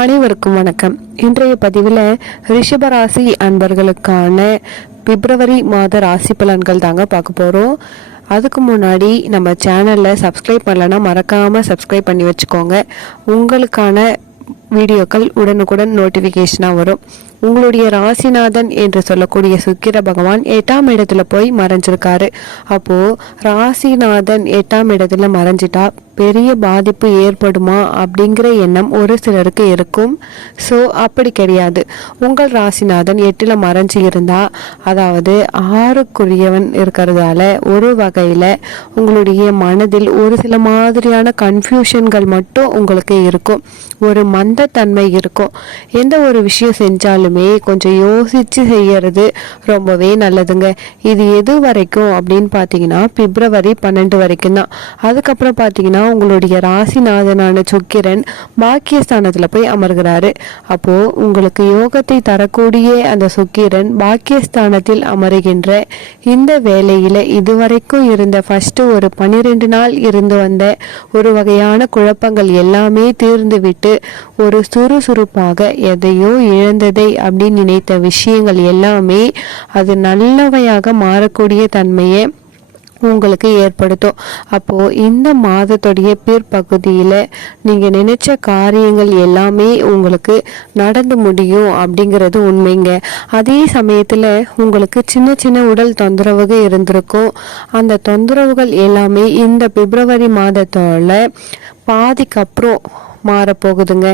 அனைவருக்கும் வணக்கம். இன்றைய பதிவில் ரிஷபராசி அன்பர்களுக்கான பிப்ரவரி மாத ராசி பலன்கள் தாங்க பார்க்க போகிறோம். அதுக்கு முன்னாடி நம்ம சேனலில் சப்ஸ்கிரைப் பண்ணலைன்னா மறக்காமல் சப்ஸ்கிரைப் பண்ணி வச்சுக்கோங்க. உங்களுக்கான வீடியோக்கள் உடனுக்குடன் நோட்டிஃபிகேஷனாக வரும். உங்களுடைய ராசிநாதன் என்று சொல்லக்கூடிய சுக்கிர பகவான் 8ஆம் இடத்துல போய் மறைஞ்சிருக்காரு. அப்போது ராசிநாதன் 8ஆம் இடத்துல மறைஞ்சிட்டா பெரிய பாதிப்பு ஏற்படுமா அப்படிங்கிற எண்ணம் ஒரு சிலருக்கு இருக்கும். ஸோ அப்படி கிடையாது. உங்கள் ராசிநாதன் 8ல் மறைஞ்சி இருந்தால், அதாவது 6க்குரியவன் இருக்கிறதால ஒரு வகையில் உங்களுடைய மனதில் ஒரு சில மாதிரியான கன்ஃபியூஷன்கள் மட்டும் உங்களுக்கு இருக்கும். ஒரு மந்தத்தன்மை இருக்கும். எந்த ஒரு விஷயம் செஞ்சாலுமே கொஞ்சம் யோசித்து செய்யறது ரொம்பவே நல்லதுங்க. இது எது வரைக்கும் அப்படின்னு பார்த்தீங்கன்னா பிப்ரவரி 12 வரைக்கும் தான். அதுக்கப்புறம் பார்த்தீங்கன்னா உங்களுடைய ராசிநாதனான சுக்கிரன் பாக்கியஸ்தானத்தில் போய் அமர்கிறாரு. அப்போது உங்களுக்கு யோகத்தை தரக்கூடிய அந்த சுக்கிரன் பாக்கியஸ்தானத்தில் அமருகின்ற இந்த வேளையில் இதுவரைக்கும் இருந்த ஃபஸ்ட்டு ஒரு 12 நாள் இருந்து வந்த ஒரு வகையான குழப்பங்கள் எல்லாமே தீர்ந்து விட்டு ஒரு சுறுசுறுப்பாக எதையோ இழந்ததை அப்படின்னு நினைத்த விஷயங்கள் எல்லாமே அது நல்லவையாக மாறக்கூடிய தன்மையை உங்களுக்கு ஏற்படுத்தும். அப்போது இந்த மாதத்துடைய பிற்பகுதியில் நீங்கள் நினைச்ச காரியங்கள் எல்லாமே உங்களுக்கு நடந்து முடியும் அப்படிங்கிறது உண்மைங்க. அதே சமயத்தில் உங்களுக்கு சின்ன சின்ன உடல் தொந்தரவுகள் இருந்திருக்கும். அந்த தொந்தரவுகள் எல்லாமே இந்த பிப்ரவரி மாதத்தோட பாதிக்கு அப்புறம் மாறப்போகுதுங்க.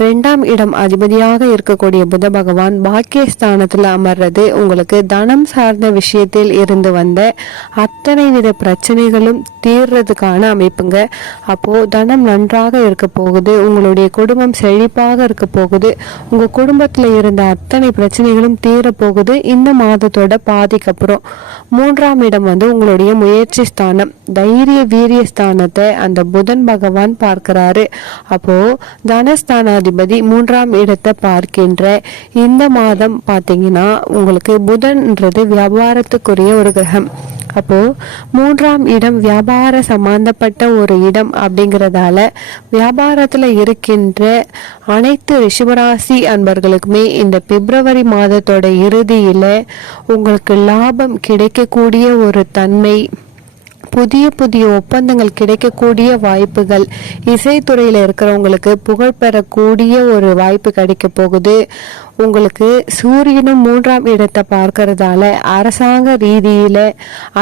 2ஆம் இடம் அதிபதியாக இருக்கக்கூடிய புத பகவான் பாக்கியஸ்தானத்தில் அமர்றது உங்களுக்கு தனம் சார்ந்த விஷயத்தில் இருந்து வந்த அத்தனை வித பிரச்சனைகளும் தீர்றதுக்கான அமைப்புங்க. அப்போது தனம் நன்றாக இருக்க போகுது. உங்களுடைய குடும்பம் செழிப்பாக இருக்க போகுது. உங்கள் குடும்பத்தில் இருந்த அத்தனை பிரச்சனைகளும் தீரப்போகுது இந்த மாதத்தோட பாதிக்கு அப்புறம். 3ஆம் இடம் உங்களுடைய முயற்சி ஸ்தானம், தைரிய வீரிய ஸ்தானத்தை அந்த புதன் பகவான் பார்க்கிறாரு. அப்போது தனஸ்தானாதிபதி 3ஆம் இடத்தை பார்க்கின்ற இந்த மாதம் பார்த்தீங்கன்னா உங்களுக்கு புதன்ன்றது வியாபாரத்துக்குரிய ஒரு கிரகம். அப்போது 3ஆம் இடம் வியாபார சம்பந்தப்பட்ட ஒரு இடம் அப்படிங்கிறதால வியாபாரத்தில் இருக்கின்ற அனைத்து ரிஷபராசி அன்பர்களுக்குமே இந்த பிப்ரவரி மாதத்தோட இறுதியில் உங்களுக்கு லாபம் கிடைக்கக்கூடிய ஒரு தன்மை, புதிய புதிய ஒப்பந்தங்கள் கிடைக்கக்கூடிய வாய்ப்புகள், இசைத்துறையில் இருக்கிறவங்களுக்கு புகழ் பெறக்கூடிய ஒரு வாய்ப்பு கிடைக்க போகுது. உங்களுக்கு சூரியனும் 3ஆம் இடத்தை பார்க்கறதால அரசாங்க ரீதியில்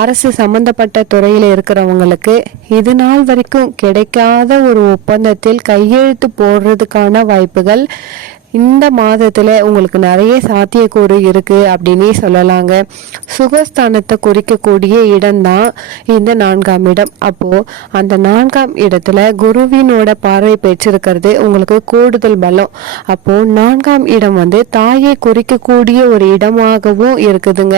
அரசு சம்பந்தப்பட்ட துறையில் இருக்கிறவங்களுக்கு இது நாள் வரைக்கும் கிடைக்காத ஒரு ஒப்பந்தத்தில் கையெழுத்து போடுறதுக்கான வாய்ப்புகள் இந்த மாதத்தில் உங்களுக்கு நிறைய சாத்தியக்கூறு இருக்குது அப்படின்னே சொல்லலாங்க. சுகஸ்தானத்தை குறிக்கக்கூடிய இடம்தான் இந்த 4ஆம் இடம். அப்போது அந்த 4ஆம் இடத்துல குருவினோட பார்வை பெற்றிருக்கிறது உங்களுக்கு கூடுதல் பலம். அப்போது 4ஆம் இடம் தாயை குறிக்கக்கூடிய ஒரு இடமாகவும் இருக்குதுங்க.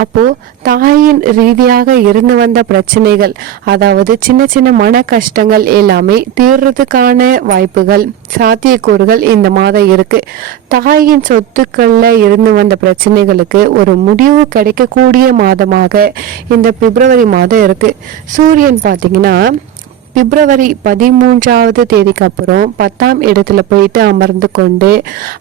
அப்போது தாயின் ரீதியாக இருந்து வந்த பிரச்சனைகள், அதாவது சின்ன சின்ன மன கஷ்டங்கள் எல்லாமே தீர்றதுக்கான வாய்ப்புகள், சாத்தியக்கூறுகள் இந்த மாதம் இருக்கு. தாயின் சொத்துக்கள்ல இருந்து வந்த பிரச்சனைகளுக்கு ஒரு முடிவு கிடைக்கக்கூடிய மாதமாக இந்த பிப்ரவரி மாதம் இருக்கு. சூரியன் பார்த்தீங்கன்னா பிப்ரவரி 13ஆவது தேதிக்கு அப்புறம் 10ஆம் இடத்துல போயிட்டு அமர்ந்து கொண்டு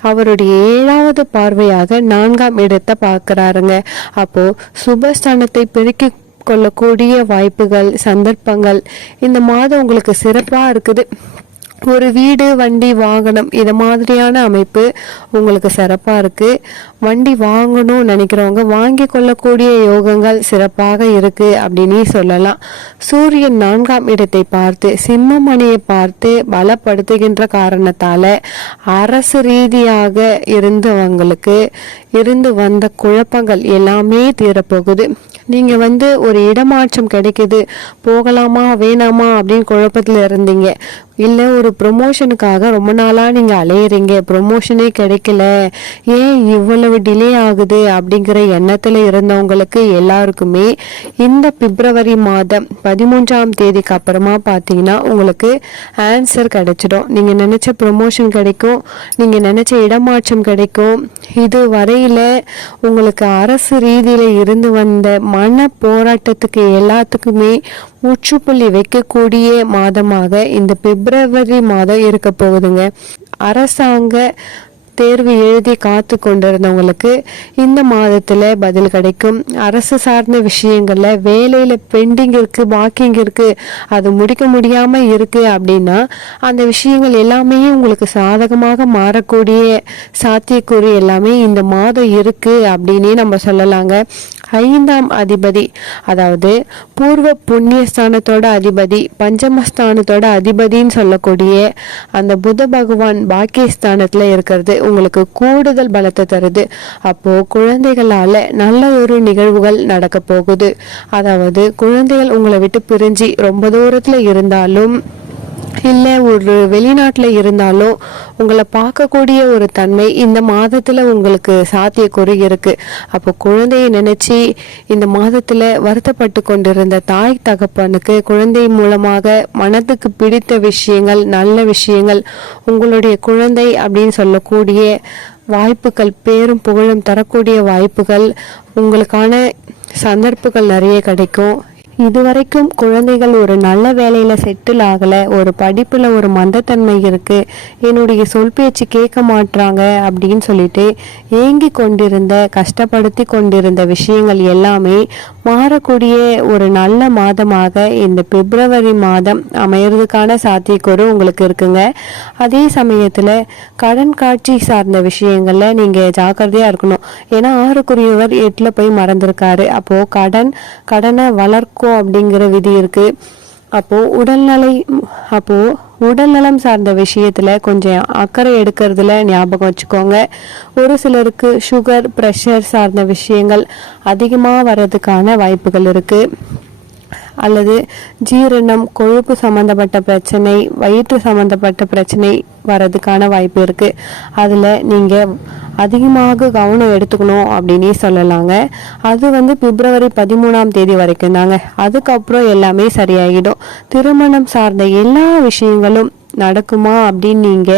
அவருடைய 7வது பார்வையாக 4ஆம் இடத்தை பார்க்குறாருங்க. அப்போது சுபஸ்தானத்தை பெருக்கி கொள்ளக்கூடிய வாய்ப்புகள், சந்தர்ப்பங்கள் இந்த மாதம் உங்களுக்கு சிறப்பாக இருக்குது. ஒரு வீடு, வண்டி, வாகனம் இது மாதிரியான அமைப்பு உங்களுக்கு சிறப்பாக இருக்குது. வண்டி வாங்கணும்னு நினைக்கிறவங்க வாங்கி கொள்ளக்கூடிய யோகங்கள் சிறப்பாக இருக்குது அப்படின்னு சொல்லலாம். சூரியன் 4ஆம் இடத்தை பார்த்து சிம்மமணியை பார்த்து பலப்படுத்துகின்ற காரணத்தால் அரசு ரீதியாக இருந்தவங்களுக்கு இருந்து வந்த குழப்பங்கள் எல்லாமே தீரப்போகுது. நீங்கள் ஒரு இடமாற்றம் கிடைக்குது, போகலாமா வேணாமா அப்படின்னு குழப்பத்தில் இருந்தீங்க. இல்லை ஒரு ப்ரொமோஷனுக்காக ரொம்ப நாளாக நீங்கள் அலையிறீங்க, ப்ரொமோஷனே கிடைக்கல, ஏன் இவ்வளவு டிலே ஆகுது அப்படிங்கிற எண்ணத்தில் இருந்தவங்களுக்கு எல்லாருக்குமே இந்த பிப்ரவரி மாதம் 13ஆம் தேதிக்கு அப்புறமா பார்த்தீங்கன்னா உங்களுக்கு ஆன்சர் கிடைச்சிடும். நீங்கள் நினச்ச ப்ரொமோஷன் கிடைக்கும், நீங்கள் நினச்ச இடமாற்றம் கிடைக்கும். இது வரையில் உங்களுக்கு அரசு ரீதியில் இருந்து வந்த மன போராட்டத்துக்கு எல்லாத்துக்குமே முற்றுப்புள்ளி வைக்கக்கூடிய மாதமாக இந்த பிப்ரவரி மாதம் இருக்க போகுதுங்க. அரசாங்க தேர்வு எழுதி காத்து கொண்டிருந்தவங்களுக்கு இந்த மாதத்தில் பதில் கிடைக்கும். அரசு சார்ந்த விஷயங்கள்ல வேலையில பெண்டிங் இருக்கு, பாக்கிங் இருக்கு, அது முடிக்க முடியாம இருக்கு அப்படின்னா அந்த விஷயங்கள் எல்லாமே உங்களுக்கு சாதகமாக மாறக்கூடிய சாத்தியக்கூறு எல்லாமே இந்த மாதம் இருக்கு அப்படின்னே நம்ம சொல்லலாங்க. 5ஆம் அதிபதி, அதாவது பூர்வ புண்ணியஸ்தானத்தோட அதிபதி, பஞ்சமஸ்தானத்தோட அதிபதின்னு சொல்லக்கூடிய அந்த புத பகவான் பாக்கியஸ்தானத்துல இருக்கிறது உங்களுக்கு கூடுதல் பலத்தை தருது. அப்போ குழந்தைகளால நல்ல ஒரு நிகழ்வுகள் நடக்க போகுது. அதாவது குழந்தைகள் உங்களை விட்டு பிரிஞ்சு ரொம்ப தூரத்துல இருந்தாலும் இல்லை ஒரு வெளிநாட்டில் இருந்தாலும் உங்களை பார்க்கக்கூடிய ஒரு தன்மை இந்த மாதத்தில் உங்களுக்கு சாத்தியக்கூறு இருக்குது. அப்போ குழந்தையை நினச்சி இந்த மாதத்தில் வருத்தப்பட்டு கொண்டிருந்த தாய் தகப்பனுக்கு குழந்தை மூலமாக மனதுக்கு பிடித்த விஷயங்கள், நல்ல விஷயங்கள், உங்களுடைய குழந்தை அப்படின்னு சொல்லக்கூடிய வாய்ப்புகள், பேரும் புகழும் தரக்கூடிய வாய்ப்புகள், உங்களுக்கான சந்தர்ப்பங்கள் நிறைய கிடைக்கும். இதுவரைக்கும் குழந்தைகள் ஒரு நல்ல வேலையில செட்டில் ஆகல, ஒரு படிப்புல ஒரு மந்தத்தன்மை இருக்கு, என்னுடைய சொல் பேச்சு கேட்க மாட்டாங்க அப்படின்னு சொல்லிட்டு ஏங்கி கொண்டிருந்த, கஷ்டப்படுத்தி கொண்டிருந்த விஷயங்கள் எல்லாமே மாறக்கூடிய ஒரு நல்ல மாதமாக இந்த பிப்ரவரி மாதம் அமையறதுக்கான சாத்தியக்கூறு உங்களுக்கு இருக்குங்க. அதே சமயத்துல கடன் காட்சி சார்ந்த விஷயங்கள்ல நீங்க ஜாக்கிரதையா இருக்கணும். ஏன்னா 6க்குரியவர் 8ல போய் மறந்திருக்காரு. அப்போ கடனை வளர்க்கும் அப்படிங்கிற விதி இருக்கு. அப்போ உடல்நலம் சார்ந்த விஷயத்துல கொஞ்சம் அக்கறை எடுக்கிறதுல ஞாபகம் வச்சுக்கோங்க. ஒரு சிலருக்கு சுகர், பிரஷர் சார்ந்த விஷயங்கள் அதிகமாக வர்றதுக்கான வாய்ப்புகள் இருக்கு. அல்லது ஜீரணம், கொழுப்பு சம்பந்தப்பட்ட பிரச்சனை, வயிற்று சம்பந்தப்பட்ட பிரச்சனை வர்றதுக்கான வாய்ப்பு இருக்கு. அதுல நீங்க அதிகமாக கவனம் எடுத்துக்கணும் அப்படின்னே சொல்லலாங்க. அது பிப்ரவரி 13ஆம் தேதி வரைக்கும் தாங்க. அதுக்கப்புறம் எல்லாமே சரியாகிடும். திருமணம் சார்ந்த எல்லா விஷயங்களும் நடக்குமா அப்படின்னு நீங்க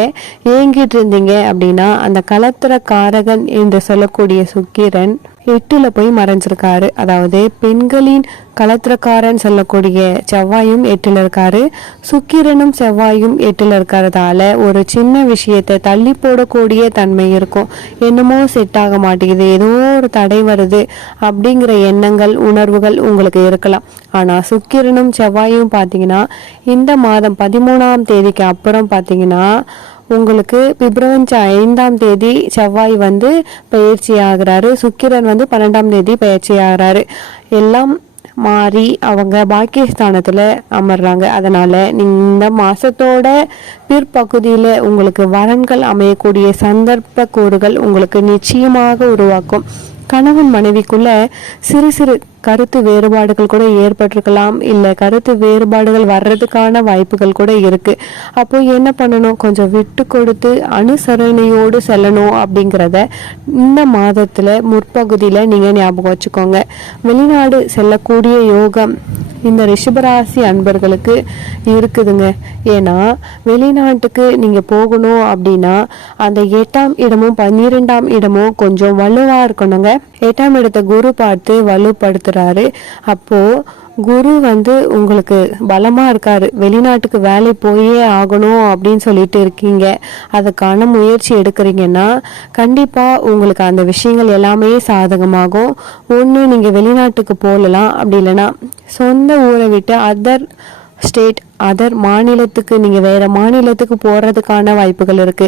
ஏங்கிட்டு இருந்தீங்க அப்படின்னா அந்த கலத்திர காரகன் என்று சொல்லக்கூடிய சுக்கிரன் 8ல போய் மறைஞ்சிருக்காரு. அதாவது பெண்களின் கலத்திரக்காரன் சொல்லக்கூடிய செவ்வாயும் 8ல இருக்காரு. சுக்கிரனும் செவ்வாயும் 8ல இருக்கிறதால ஒரு சின்ன விஷயத்தை தள்ளி போடக்கூடிய தன்மை இருக்கும். என்னமோ செட் ஆக மாட்டேங்குது, ஏதோ ஒரு தடை வருது அப்படிங்கிற எண்ணங்கள், உணர்வுகள் உங்களுக்கு இருக்கலாம். ஆனா சுக்கிரனும் செவ்வாயும் பார்த்தீங்கன்னா இந்த மாதம் 13ஆம் தேதிக்கு அப்புறம் பார்த்தீங்கன்னா உங்களுக்கு பிப்ரவரி 5ஆம் தேதி செவ்வாய் பயிற்சி ஆகிறாரு. சுக்கிரன் 12ஆம் தேதி பயிற்சி ஆகிறாரு. எல்லாம் மாறி அவங்க பாக்கியஸ்தானத்துல அமர்றாங்க. அதனால இந்த மாசத்தோட பிற்பகுதியில உங்களுக்கு வரன்கள் அமையக்கூடிய சந்தர்ப்ப கூறுகள் உங்களுக்கு நிச்சயமாக உருவாக்கும். கணவன் மனைவிக்குள்ள சிறு சிறு கருத்து வேறுபாடுகள் கூட ஏற்பட்டிருக்கலாம், இல்லை கருத்து வேறுபாடுகள் வர்றதுக்கான வாய்ப்புகள் கூட இருக்கு. அப்போ என்ன பண்ணணும், கொஞ்சம் விட்டு கொடுத்து அனுசரணையோடு செல்லணும் அப்படிங்கிறத இந்த மாதத்துல முற்பகுதியில நீங்க ஞாபகம் வச்சுக்கோங்க. வெளிநாடு செல்லக்கூடிய யோகம் இந்த ரிஷபராசி அன்பர்களுக்கு இருக்குதுங்க. ஏன்னா வெளிநாட்டுக்கு நீங்க போகணும் அப்படின்னா அந்த 8ஆம் இடமும் 12ஆம் இடமும் கொஞ்சம் வலுவா இருக்கணுங்க. 8ஆம் இடத்தை குரு பார்த்து வலுப்படுத்துறாரு. அப்போ குரு உங்களுக்கு பலமா இருக்காரு. வெளிநாட்டுக்கு வேலை போயே ஆகணும் அப்படின்னு சொல்லிட்டு இருக்கீங்க, அதுக்கான முயற்சி எடுக்கிறீங்கன்னா கண்டிப்பா உங்களுக்கு அந்த விஷயங்கள் எல்லாமே சாதகமாகும். ஒன்று நீங்க வெளிநாட்டுக்கு போகலாம், அப்படி இல்லைன்னா சொந்த ஊரை விட்டு அதர் மாநிலத்துக்கு, நீங்க வேற மாநிலத்துக்கு போறதுக்கான வாய்ப்புகள் இருக்கு.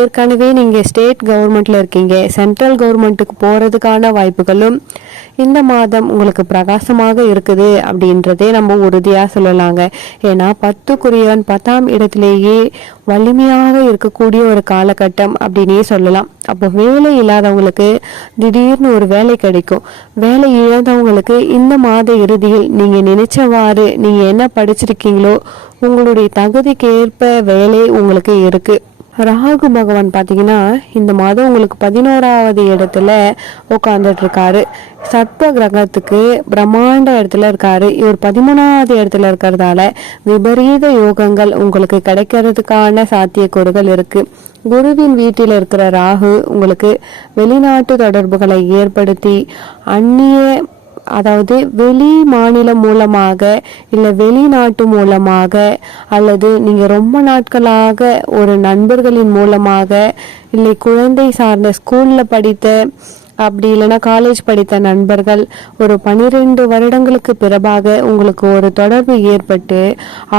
ஏற்கனவே நீங்க ஸ்டேட் கவர்மெண்ட்ல இருக்கீங்க, சென்ட்ரல் கவர்மெண்ட்டுக்கு போறதுக்கான வாய்ப்புகளும் இந்த மாதம் உங்களுக்கு பிரகாசமாக இருக்குது அப்படின்றதே நம்ம உறுதியா சொல்லலாங்க. ஏன்னா 10க்குரியவன் 10ஆம் இடத்திலேயே வலிமையாக இருக்கக்கூடிய ஒரு காலகட்டம் அப்படின்னே சொல்லலாம். அப்போ வேலை இல்லாதவங்களுக்கு திடீர்னு ஒரு வேலை கிடைக்கும். வேலை இழந்தவங்களுக்கு இந்த மாத இறுதியில் நீங்க நினைச்சவாறு நீங்க என்ன படிச்சிருக்கீங்களோ உங்களுடைய தகுதிக்கு ஏற்ப வேலை உங்களுக்கு இருக்கு. ராகு பகவான் பார்த்தீங்கன்னா இந்த மாதம் உங்களுக்கு 11வது இடத்துல உட்காந்துட்டு இருக்காரு. சர்ப்ப கிரகத்துக்கு பிரம்மாண்ட இடத்துல இருக்காரு. இவர் 13வது இடத்துல இருக்கிறதால விபரீத யோகங்கள் உங்களுக்கு கிடைக்கிறதுக்கான சாத்தியக்கூறுகள் இருக்கு. குருவின் வீட்டில் இருக்கிற ராகு உங்களுக்கு வெளிநாட்டு தொடர்புகளை ஏற்படுத்தி அந்நிய அதாவது வெளி மாநிலம் மூலமாக இல்லை வெளிநாட்டு மூலமாக அல்லது நீங்கள் ரொம்ப நாட்களாக ஒரு நண்பர்களின் மூலமாக இல்லை குழந்தை சார்ந்த ஸ்கூலில் படித்த அப்படி இல்லைன்னா காலேஜ் படித்த நண்பர்கள் ஒரு 12 வருடங்களுக்கு பிறகாக உங்களுக்கு ஒரு தொடர்பு ஏற்பட்டு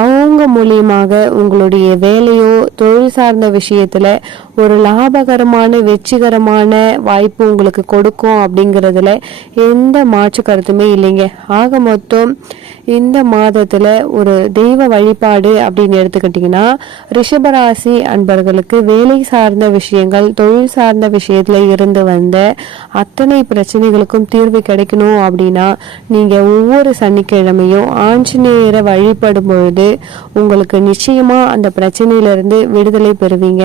அவங்க மூலியமாக உங்களுடைய வேலையோ தொழில் சார்ந்த விஷயத்துல ஒரு லாபகரமான வெற்றிகரமான வாய்ப்பு உங்களுக்கு கொடுக்கும் அப்படிங்கிறதுல எந்த மாற்று கருத்துமே இல்லைங்க. ஆக மொத்தம் இந்த மாதத்துல ஒரு தெய்வ வழிபாடு அப்படின்னு எடுத்துக்கிட்டிங்கன்னா ரிஷபராசி அன்பர்களுக்கு வேலை சார்ந்த விஷயங்கள் தொழில் சார்ந்த விஷயத்துல இருந்து வந்த அத்தனை பிரச்சனைகளுக்கும் தீர்வு கிடைக்கணும் அப்படின்னா நீங்க ஒவ்வொரு சனிக்கிழமையும் ஆஞ்சநேயரை வழிபடும் பொழுது உங்களுக்கு நிச்சயமா அந்த பிரச்சனையிலிருந்து விடுதலை பெறுவீங்க.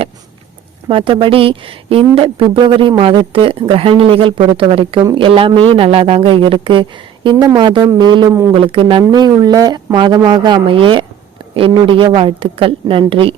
மற்றபடி இந்த பிப்ரவரி மாதத்து கிரகநிலைகள் பொறுத்த வரைக்கும் எல்லாமே நல்லா தாங்க இருக்கு. இந்த மாதம் மேலும் உங்களுக்கு நன்மை உள்ள மாதமாக அமைய என்னுடைய வாழ்த்துக்கள். நன்றி.